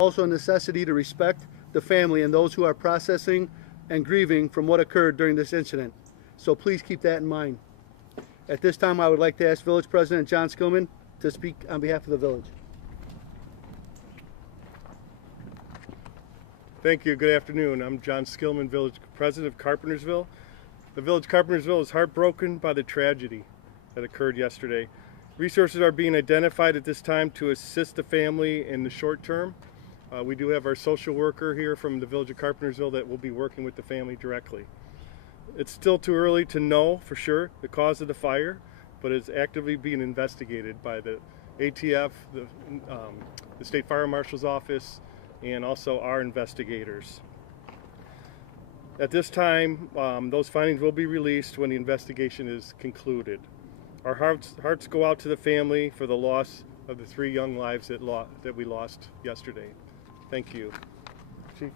Also a necessity to respect the family and those who are processing and grieving from what occurred during this incident. So please keep that in mind. At this time, I would like to ask Village President John Skillman to speak on behalf of the village. Thank you. Good afternoon. I'm John Skillman, Village President of Carpentersville. The Village of Carpentersville is heartbroken by the tragedy that occurred yesterday. Resources are being identified at this time to assist the family in the short term. We do have our social worker here from the Village of Carpentersville that will be working with the family directly. It's still too early to know for sure the cause of the fire, but it's actively being investigated by the ATF, the State Fire Marshal's Office, and also our investigators. At this time, those findings will be released when the investigation is concluded. Our hearts go out to the family for the loss of the 3 young lives that we lost yesterday. Thank you. Chief.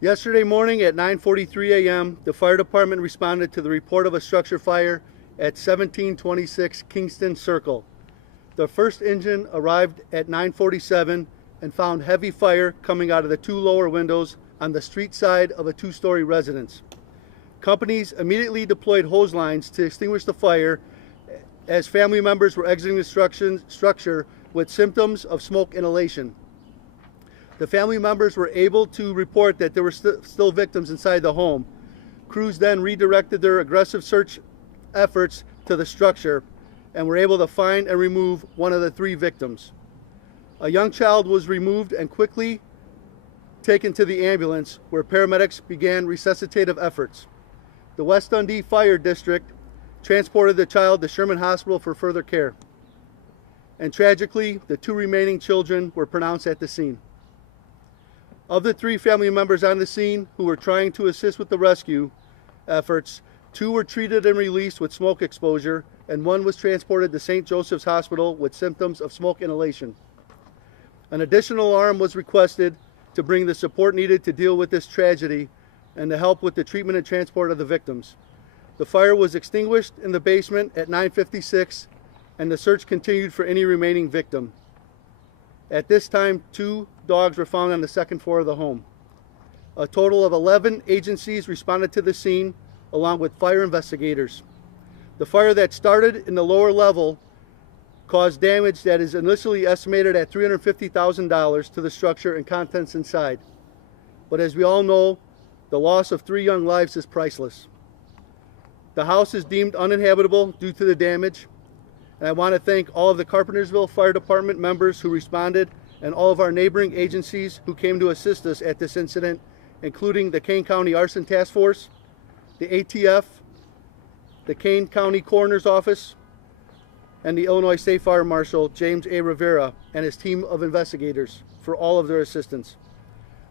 Yesterday morning at 9:43 a.m., the fire department responded to the report of a structure fire at 1726 Kingston Circle. The first engine arrived at 9:47 and found heavy fire coming out of the 2 lower windows on the street side of a 2-story residence. Companies immediately deployed hose lines to extinguish the fire as family members were exiting the structure with symptoms of smoke inhalation. The family members were able to report that there were still victims inside the home. Crews then redirected their aggressive search efforts to the structure and were able to find and remove one of the 3 victims. A young child was removed and quickly taken to the ambulance where paramedics began resuscitative efforts. The West Dundee Fire District transported the child to Sherman Hospital for further care. And tragically, the 2 remaining children were pronounced at the scene. Of the 3 family members on the scene who were trying to assist with the rescue efforts, 2 were treated and released with smoke exposure, and 1 was transported to St. Joseph's Hospital with symptoms of smoke inhalation. An additional arm was requested to bring the support needed to deal with this tragedy and to help with the treatment and transport of the victims. The fire was extinguished in the basement at 9:56, and the search continued for any remaining victim. At this time, 2 dogs were found on the 2nd floor of the home. A total of 11 agencies responded to the scene, along with fire investigators. The fire that started in the lower level caused damage that is initially estimated at $350,000 to the structure and contents inside. But as we all know, the loss of 3 young lives is priceless. The house is deemed uninhabitable due to the damage, and I want to thank all of the Carpentersville Fire Department members who responded and all of our neighboring agencies who came to assist us at this incident, including the Kane County Arson Task Force, the ATF, the Kane County Coroner's Office, and the Illinois State Fire Marshal James A. Rivera and his team of investigators for all of their assistance.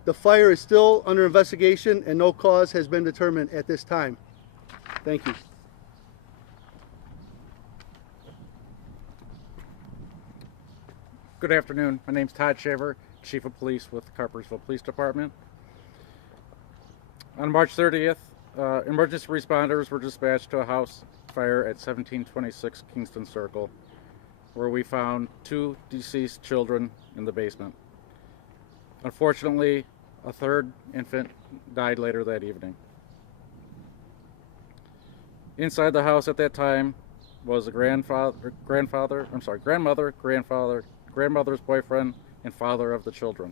The fire is still under investigation and no cause has been determined at this time. Thank you. Good afternoon. My name's Todd Shaver, Chief of Police with the Carpentersville Police Department. On March 30th, emergency responders were dispatched to a house fire at 1726 Kingston Circle, where we found 2 deceased children in the basement. Unfortunately, a 3rd infant died later that evening. Inside the house at that time was a grandmother, grandmother's boyfriend, and father of the children.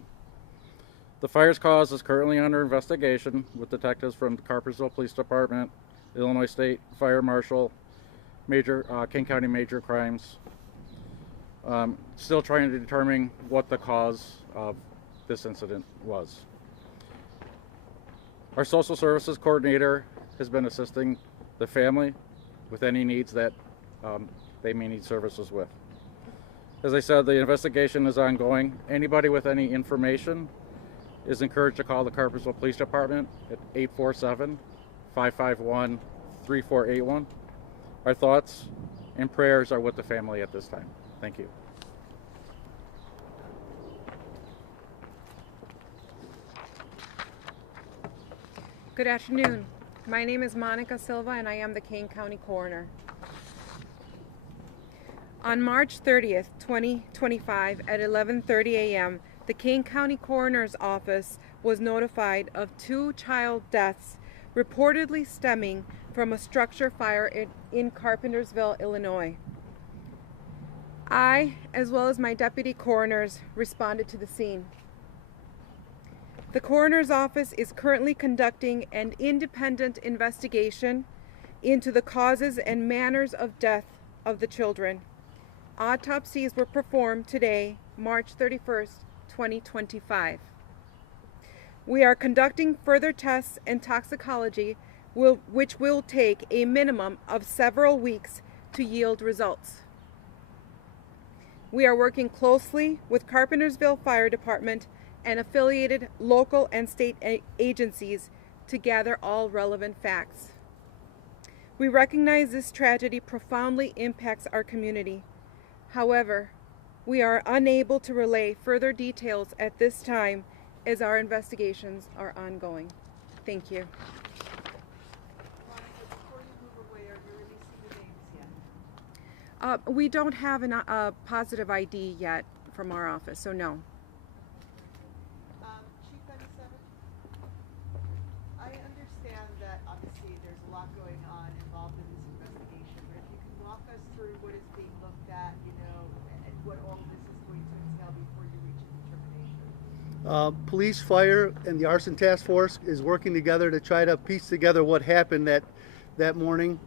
The fire's cause is currently under investigation with detectives from the Carpentersville Police Department, Illinois State Fire Marshal, King County Major Crimes. Still trying to determine what the cause of this incident was. Our social services coordinator has been assisting the family with any needs that they may need services with. As I said, the investigation is ongoing. Anybody with any information is encouraged to call the Carpentersville Police Department at 847-551-3481. Our thoughts and prayers are with the family at this time. Thank you. Good afternoon. My name is Monica Silva and I am the Kane County Coroner. On March 30th, 2025 at 11:30 a.m., the Kane County Coroner's Office was notified of 2 child deaths reportedly stemming from a structure fire in Carpentersville, Illinois. I, as well as my deputy coroners, responded to the scene. The coroner's office is currently conducting an independent investigation into the causes and manners of death of the children. Autopsies were performed today, March 31st, 2025. We are conducting further tests and toxicology, which will take a minimum of several weeks to yield results. We are working closely with Carpentersville Fire Department and affiliated local and state agencies to gather all relevant facts. We recognize this tragedy profoundly impacts our community. However, we are unable to relay further details at this time as our investigations are ongoing. Thank you. Before you move away, are you releasing the names yet? We don't have a positive ID yet from our office, so no. Chief 97, I understand that obviously there's a lot going on involved in this investigation, but if you can walk us through what is being looked at, and what all of this is going to entail before you reach a determination. Police, fire, and the arson task force is working together to try to piece together what happened that morning.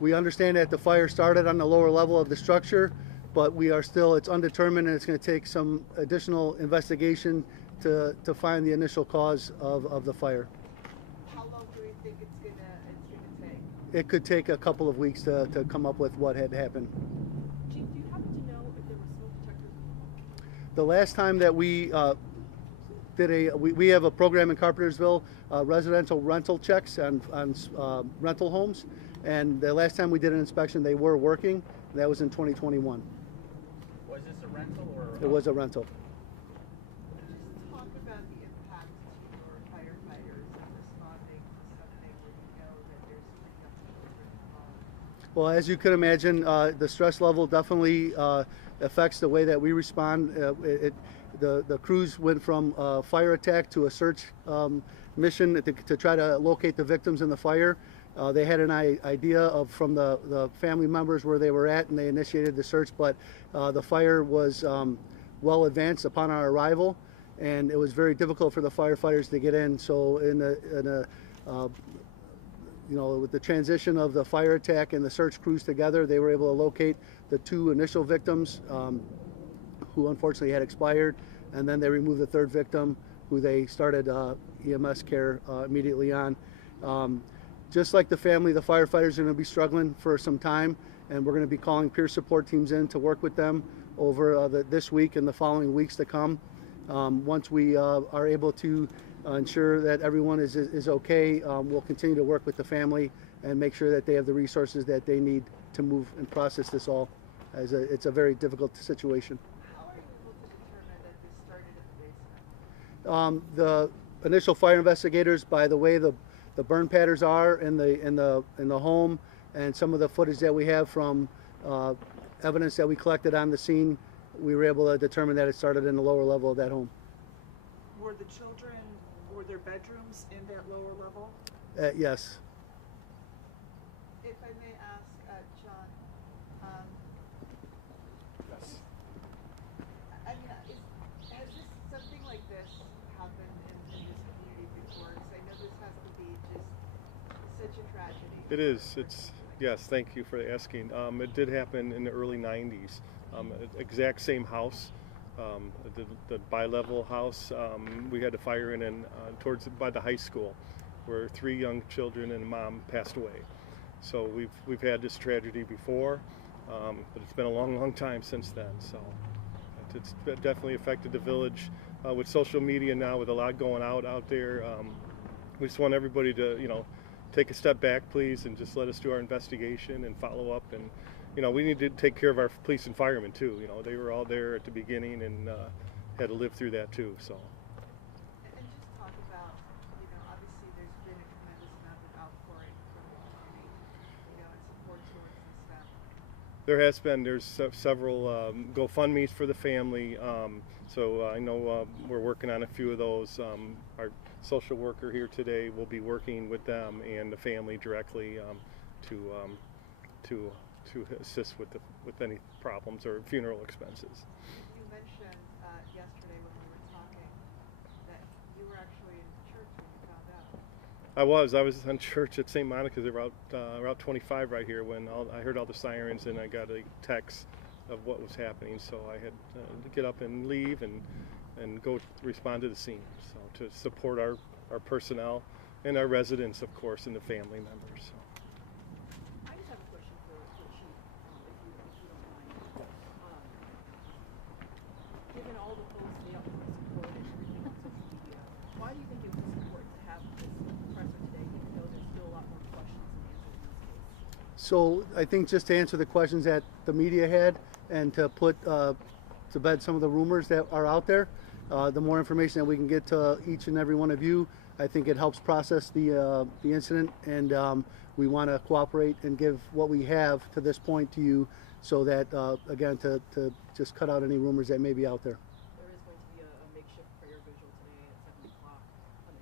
We understand that the fire started on the lower level of the structure, but it's undetermined, and it's going to take some additional investigation to find the initial cause of the fire. How long do we think it's gonna take? It could take a couple of weeks to come up with what had happened. Chief, do you happen to know if there were smoke detectors? The last time that we we have a program in Carpentersville, residential rental checks on rental homes, and the last time we did an inspection, they were working. That was in 2021. Was this a rental or? It was a rental. Just talk about the impact to your firefighters in responding to something where you know that there's 3 young children involved. Well, as you can imagine, the stress level definitely affects the way that we respond. The crews went from a fire attack to a search mission to try to locate the victims in the fire. They had an idea from the family members where they were at, and they initiated the search, but the fire was well advanced upon our arrival, and it was very difficult for the firefighters to get in. So with the transition of the fire attack and the search crews together, they were able to locate the 2 initial victims who unfortunately had expired, and then they removed the 3rd victim, who they started EMS care immediately on. Just like the family, the firefighters are going to be struggling for some time, and we're going to be calling peer support teams in to work with them over this week and the following weeks to come. Once we are able to ensure that everyone is okay, we'll continue to work with the family and make sure that they have the resources that they need to move and process this all, as it's a very difficult situation. How are you able to determine that this started in the basement? The initial fire investigators, by the way the burn patterns are in the home, and some of the footage that we have from evidence that we collected on the scene, we were able to determine that it started in the lower level of that home. Were there bedrooms in that lower level? Yes. If I may ask, John, Yes. has something like this happened in this community before? Because I know this has to be just such a tragedy. It is. Yes, thank you for asking. It did happen in the early 90s. Exact same house, the bi-level house. We had a fire in by the high school, where 3 young children and a mom passed away. So we've had this tragedy before, but it's been a long time since then. So it's definitely affected the village. With social media now, with a lot going out there, we just want everybody to take a step back, please, and just let us do our investigation and follow up. And we need to take care of our police and firemen too. They were all there at the beginning and had to live through that too. So. And just talk about, obviously there's been a tremendous amount of outpouring from the community, and support towards this family. There's several GoFundMe's for the family. So I know we're working on a few of those. Our social worker here today will be working with them and the family directly to assist with any problems or funeral expenses. You mentioned yesterday when we were talking that you were actually in church when you found out. I was in church at St. Monica's Route 25 right here when I heard all the sirens and I got a text of what was happening. So I had to get up and leave and go respond to the scene. So to support our personnel and our residents, of course, and the family members. So. I just have a question for Chief, if you don't mind. Given all the posts, the upfront support and everything on social media, why do you think it was important to have this presser today, even though there's still a lot more questions and answers in this case? So I think just to answer the questions that the media had and to put to bed some of the rumors that are out there, the more information that we can get to each and every one of you, I think it helps process the incident, and we want to cooperate and give what we have to this point to you, so that again to just cut out any rumors that may be out there. There is going to be a makeshift prayer vigil today at 7 o'clock.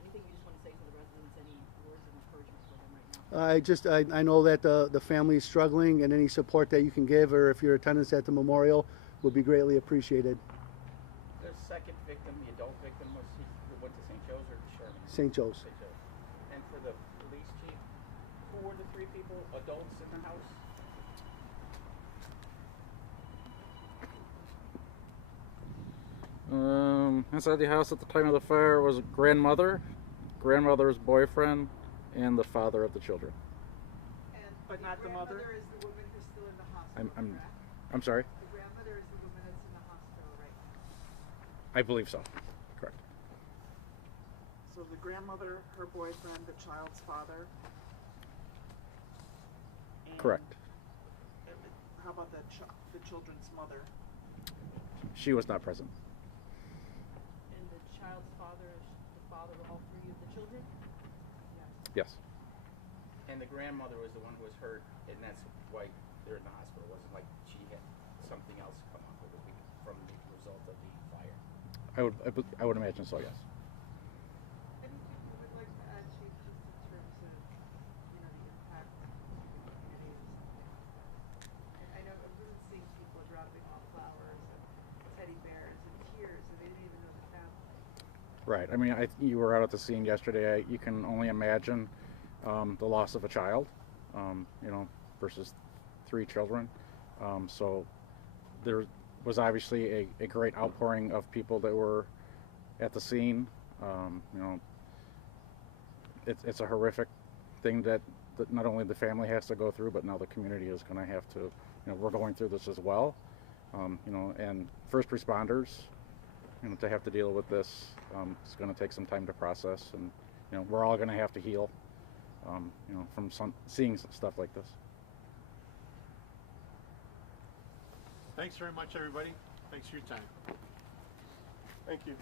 Anything you just want to say to the residents? Any words of encouragement for them right now? I know that the family is struggling, and any support that you can give, or if your attendance at the memorial, would be greatly appreciated. The second victim, the adult victim, went to St. Joe's or Sherman? St. Joe's. St. Joe's. And for the police chief, who were the three people, adults in the house? Inside the house at the time of the fire was grandmother, grandmother's boyfriend, and the father of the children. And But not the mother? grandmother is the woman who's still in the hospital, correct? I'm sorry? The grandmother is the woman that's in the hospital right now. I believe so. Correct. So the grandmother, her boyfriend, the child's father. And Correct. How about the children's mother? She was not present. And the child's father is the father of all three of the children? Yes. And the grandmother was the one who was hurt, and that's why they're in the hospital. It wasn't like she had something else come up with it from the result of the fire. I would imagine so, yes. Anything you would like to add, Chief, just in terms of, the impact to the community or something like that? I know I've been seeing people dropping off flowers and teddy bears and tears, and they didn't even know the family. Right. I mean, you were out at the scene yesterday. You can only imagine the loss of a child, versus 3 children. So there was obviously a great outpouring of people that were at the scene. It's a horrific thing that not only the family has to go through, but now the community is going to have to, we're going through this as well. And first responders, to have to deal with this, it's going to take some time to process, and we're all going to have to heal, from seeing stuff like this. Thanks very much, everybody. Thanks for your time. Thank you.